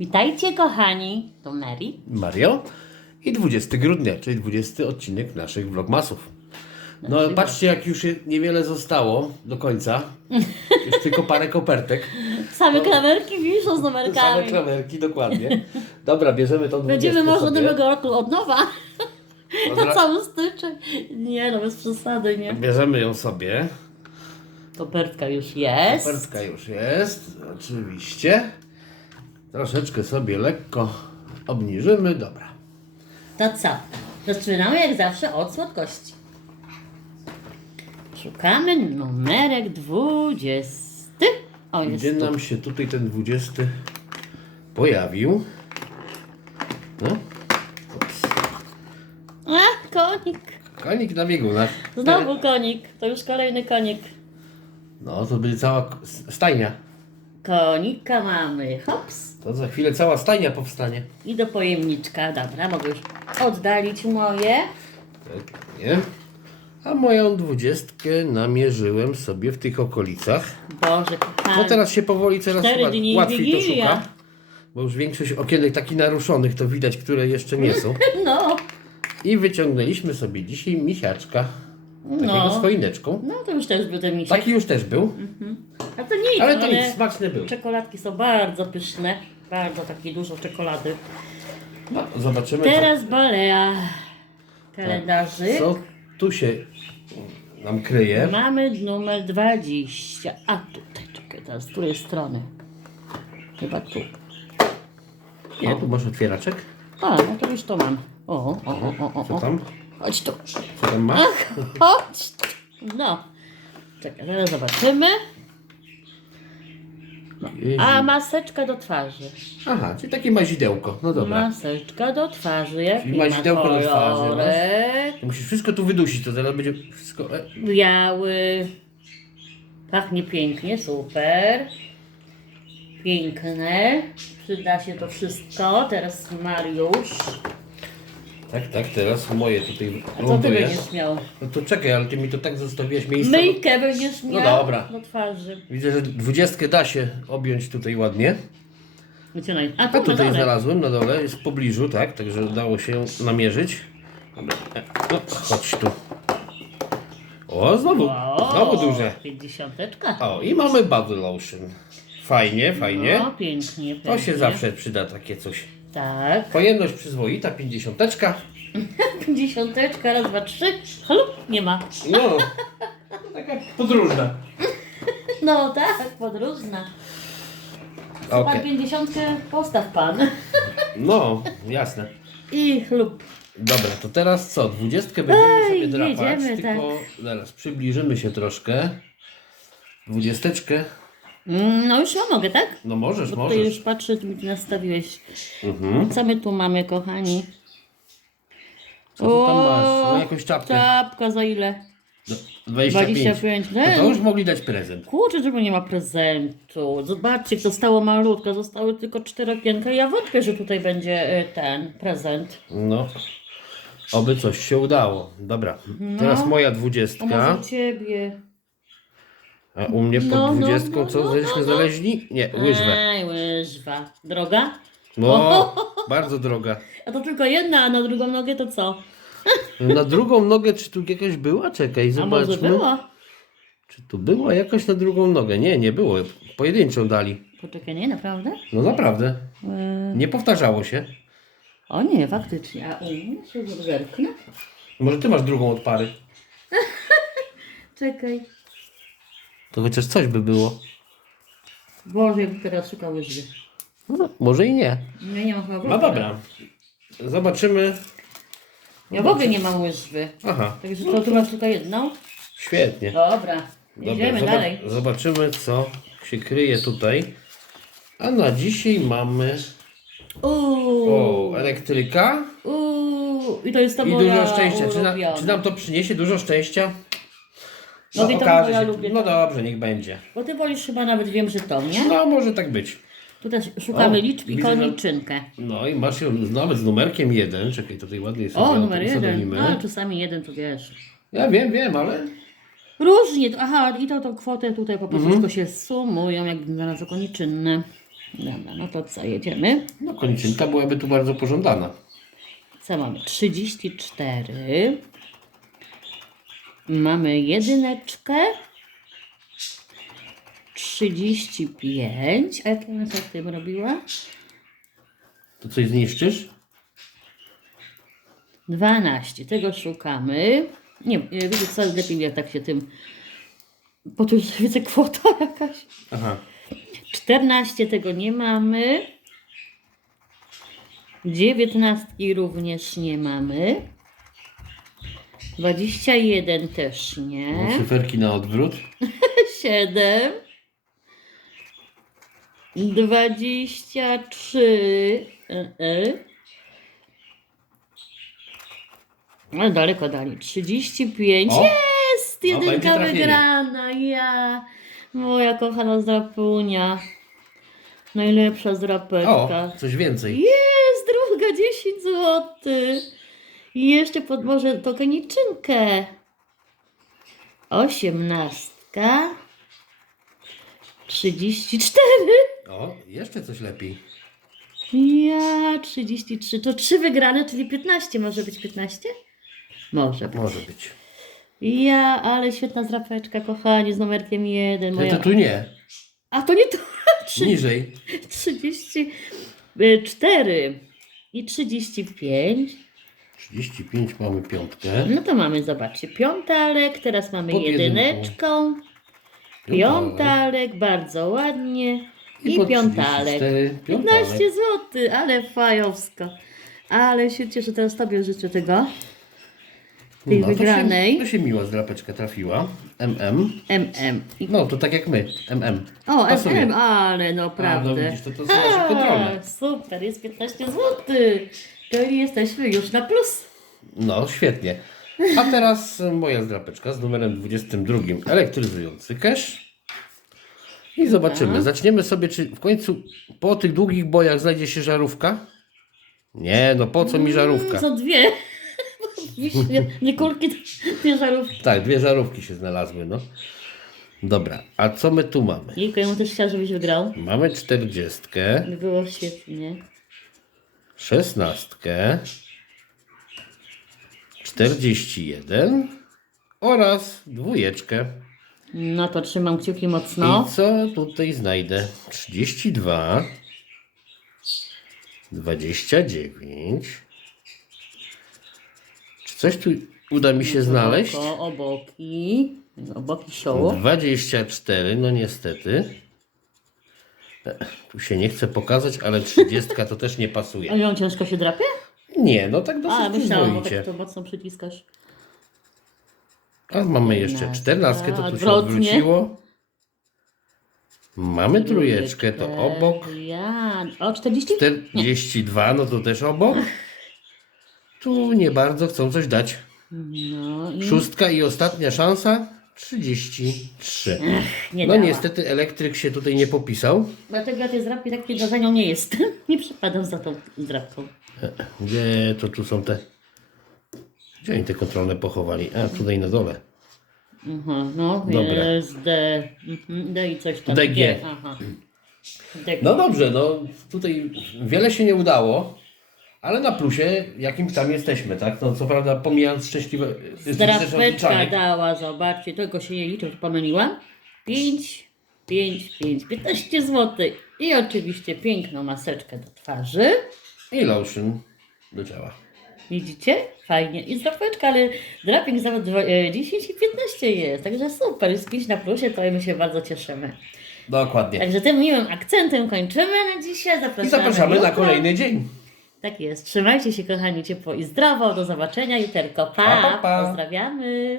Witajcie kochani, to Mary. Mario i 20 grudnia, czyli 20 odcinek naszych vlogmasów. No patrzcie jak już je- niewiele zostało do końca. Już tylko parę kopertek. Same klamerki wiszą z Same numerkami. klamerki, dokładnie. Dobra, bierzemy tą 20 Będziemy może sobie. nowego roku od nowa. Na cały styczeń. Nie no, bez przesady, nie? Bierzemy ją sobie. Kopertka już jest. Kopertka już jest, oczywiście. Troszeczkę sobie lekko obniżymy. Dobra. To co? Zaczynamy jak zawsze od słodkości. Szukamy numerek 20. O, jest Gdzie tu. nam się tutaj ten 20 pojawił? No. A, konik. Konik na biegunach. Znowu konik. To już kolejny konik. No, to będzie cała stajnia. Konika mamy. Hops. To za chwilę cała stajnia powstanie. I do pojemniczka. Dobra, mogę już oddalić moje. Tak, nie? A moją dwudziestkę namierzyłem sobie w tych okolicach. Boże, kochany. No teraz się powoli coraz Cztery łat- dni łatwiej to Wigilia. szuka. Bo już większość okienek takich naruszonych to widać, które jeszcze nie są. No, I wyciągnęliśmy sobie dzisiaj misiaczka. Takiego No. z choineczką. no to już też był ten misiek. Taki już też był. A to nic, Ale to nic, smaczny był. Czekoladki są bardzo pyszne. Bardzo takie dużo czekolady. No, zobaczymy. Teraz balea. Kalendarzy. Co tu się nam kryje? Mamy numer 20. A tutaj, czekaj, teraz z której strony? Chyba tu. Nie, tu masz otwieraczek. A, no to już to mam. O, o, o, o, o, Co o. tam? Chodź tu. Co tam masz? Chodź tu. No. Czekaj, zaraz zobaczymy. A maseczka do twarzy. Aha, czyli takie mazidełko. No dobra. Maseczka do twarzy. Jaki Czyli ma mazidełko do twarzy, no. kolorek? To musisz wszystko tu wydusić, to teraz będzie wszystko... E, Biały. Pachnie pięknie, super. Piękne. Przyda się to wszystko. Teraz Mariusz. Tak, tak, teraz moje tutaj A co ty ląduje. będziesz miał? No to czekaj, ale ty mi to tak zostawiłeś miejsce. Myjkę będziesz No miał dobra. do twarzy. Widzę, że dwudziestkę da się objąć tutaj ładnie. A A tu na tutaj znalazłem na dole, jest w pobliżu, tak, także udało się namierzyć. Dobra, e, no, chodź tu. O, znowu, znowu duże. Pięćdziesiąteczka. O, i mamy body lotion. Fajnie, fajnie. No, pięknie, pięknie. To się zawsze przyda takie coś. Tak. Pojemność przyzwoita, pięćdziesiąteczka. Pięćdziesiąteczka, raz, dwa, trzy. Hlup, nie ma. No, taka podróżna. No tak, podróżna. Okej, Pan pięćdziesiątkę postaw pan. no, jasne. I chlup. Dobra, to teraz co? Dwudziestkę będziemy Ej, sobie drapać, jedziemy, tylko zaraz przybliżymy się troszkę. Dwudziesteczkę. Mm, No już ja mogę, tak? No możesz, Bo możesz. już patrzę, tu mi nastawiłeś. Mhm. Co my tu mamy, kochani? Co ty tam masz? No jakąś czapkę. Czapka za ile? No, 25. 25. No to już mogli dać prezent. Kurczę, czemu nie ma prezentu? Zobaczcie, zostało malutko, zostały tylko cztery okienka. Ja wątpię, że tutaj będzie y, ten prezent. No. Oby coś się udało. Dobra. Teraz moja A może dwudziestka. u ciebie? A u mnie pod No, no, dwudziestką no, co? no, Żeśmy no, no. znaleźli? Nie, łyżwę. Ej, łyżwa. Droga? No, bardzo droga. A to tylko jedna, a na drugą nogę to co? Na drugą nogę, czy tu jakaś była? Czekaj, A może zobaczmy. było? Czy tu była jakaś na drugą nogę? Nie, nie było. Pojedynczą dali. Poczekaj, nie, naprawdę? No naprawdę. Yy, Nie powtarzało się. o nie, faktycznie. A u mnie się zerknę? Może ty masz drugą od pary. Czekaj. To chociaż coś by było. Boże, jakby teraz szukał łyżwy. No, może i nie. Nie, nie mam chyba No dobra. Zobaczymy. Ja w ogóle nie mam łyżwy. Aha, Także to tu masz tylko jedną? świetnie. Dobra, jedziemy zoba- dalej. Zobaczymy, co się kryje tutaj. A na dzisiaj mamy Uuu, o, elektryka uuu, i to jest to i dużo szczęścia. Czy, na, czy nam to przyniesie dużo szczęścia? No, okaże ja się. lubię No to. dobrze, niech będzie. Bo ty wolisz chyba nawet wiem, że to, nie? No, może tak być. Tu też szukamy O, liczb i widzę, że- koniczynkę. No i masz ją nawet z numerkiem jeden. Czekaj, tutaj ładnie sobie O, numer jeden. pseudonimy. No, czasami jeden, to wiesz. Ja wiem, wiem, ale Różnie, aha, i to tą kwotę tutaj po prostu Mhm. wszystko się sumują, jak znalazł koniczynne. Dobra, no to co, jedziemy? No koniczynka byłaby tu bardzo pożądana. Co mamy? 34. Mamy jedyneczkę. 35. A jak ja co tym robiła? To coś zniszczysz? 12. Tego szukamy. Nie, e, wiecie co, lepiej jak tak się tym... Już widzę kwota jakaś. Aha. 14 tego nie mamy. 19 również nie mamy. 21 też nie. No, Cyferki na odwrót. 7. 23. E, e. No daleko dali. 35. O! Jest! No, będzie Jedynka trafienie. wygrana. Ja. Moja kochana zdrapunia. Najlepsza zdrapeczka. O, coś więcej. Jest druga 10 zł. I jeszcze pod może to koniczynkę. Osiemnastka. 34. O, jeszcze coś lepiej. Ja 33. To 3 wygrane, czyli 15. Może być 15? Może być. Może być. Ja, ale świetna zrapeczka, kochani, z numerkiem 1. No Moja... to tu nie. A to nie to. Trzy- Niżej. 34 i 35. 35 mamy piątkę. No to mamy, zobaczcie, piątalek, teraz mamy Pod jedynką. jedyneczką, piątalek, bardzo ładnie i, piątalek. 34 15 piątalek. zł, ale fajowsko. Ale się cieszę, teraz Tobie życzę tego, tej No, to wygranej. Się, to się miła zdrapeczka trafiła. MM. MM. I- No, to tak jak my. MM. O, Pasuje. MM, ale no no prawda. widzisz, to, to kontrolne. super, jest 15 zł. Czyli jesteśmy już na plus. No, świetnie. A teraz moja zdrapeczka z numerem 22. Elektryzujący cash. I zobaczymy. Zaczniemy sobie, czy w końcu po tych długich bojach znajdzie się żarówka? Nie, no po co mi żarówka? Co dwie. Wiśnie, nie kulki, dwie żarówki. Tak, dwie żarówki się znalazły, no. Dobra, a co my tu mamy? Jejku, ja bym też chciała, żebyś wygrał. Mamy 40, By było świetnie. 16, 41 oraz dwójeczkę. No to trzymam kciuki mocno. I co tutaj znajdę? 32, 29. Coś tu uda mi się znaleźć? Oboki. Oboki show. 24, no niestety. Tu się nie chce pokazać, ale 30 to też nie A pasuje. ją ciężko się drapie? Nie, no tak A, dosyć myślałam, bo przyzwoicie. tak to mocno przyciskasz. A mamy jeszcze Piętnaście. 14, to tu się Odwrotnie. odwróciło. Mamy trójeczkę, to obok. Ja. O, 40? 42, no to też obok. Tu nie bardzo chcą coś dać. No i Szóstka i ostatnia szansa 33. nie No dała. niestety elektryk się tutaj nie popisał. Dlatego ja tej zdrapki tak za nią nie jestem. Nie przypadam za tą zdrapką. Gdzie to tu są te. Gdzie oni te kontrolne pochowali? A tutaj na dole. Aha, no, Dobra. jest D. Mhm, D i coś tam. DG. Aha. DG. No dobrze, no tutaj wiele się nie udało, ale na plusie jakimś tam jesteśmy, tak? No co prawda pomijając szczęśliwe odliczanie. dała, zobaczcie, tego się nie liczy, to pomyliłam. 5, 5, 5, 15 zł. I oczywiście piękną maseczkę do twarzy. I lotion do ciała. Widzicie? Fajnie. I zdrapeczka, ale draping nawet dwa- e, 10 i 15 jest. Także super, jest 5 na plusie, to my się bardzo cieszymy. Dokładnie. Także tym miłym akcentem kończymy na dzisiaj. Zapraszamy, I zapraszamy na jutro. kolejny dzień. Tak jest. Trzymajcie się kochani ciepło i zdrowo. Do zobaczenia juterko. Pa, Pa, pa, pa. Pozdrawiamy.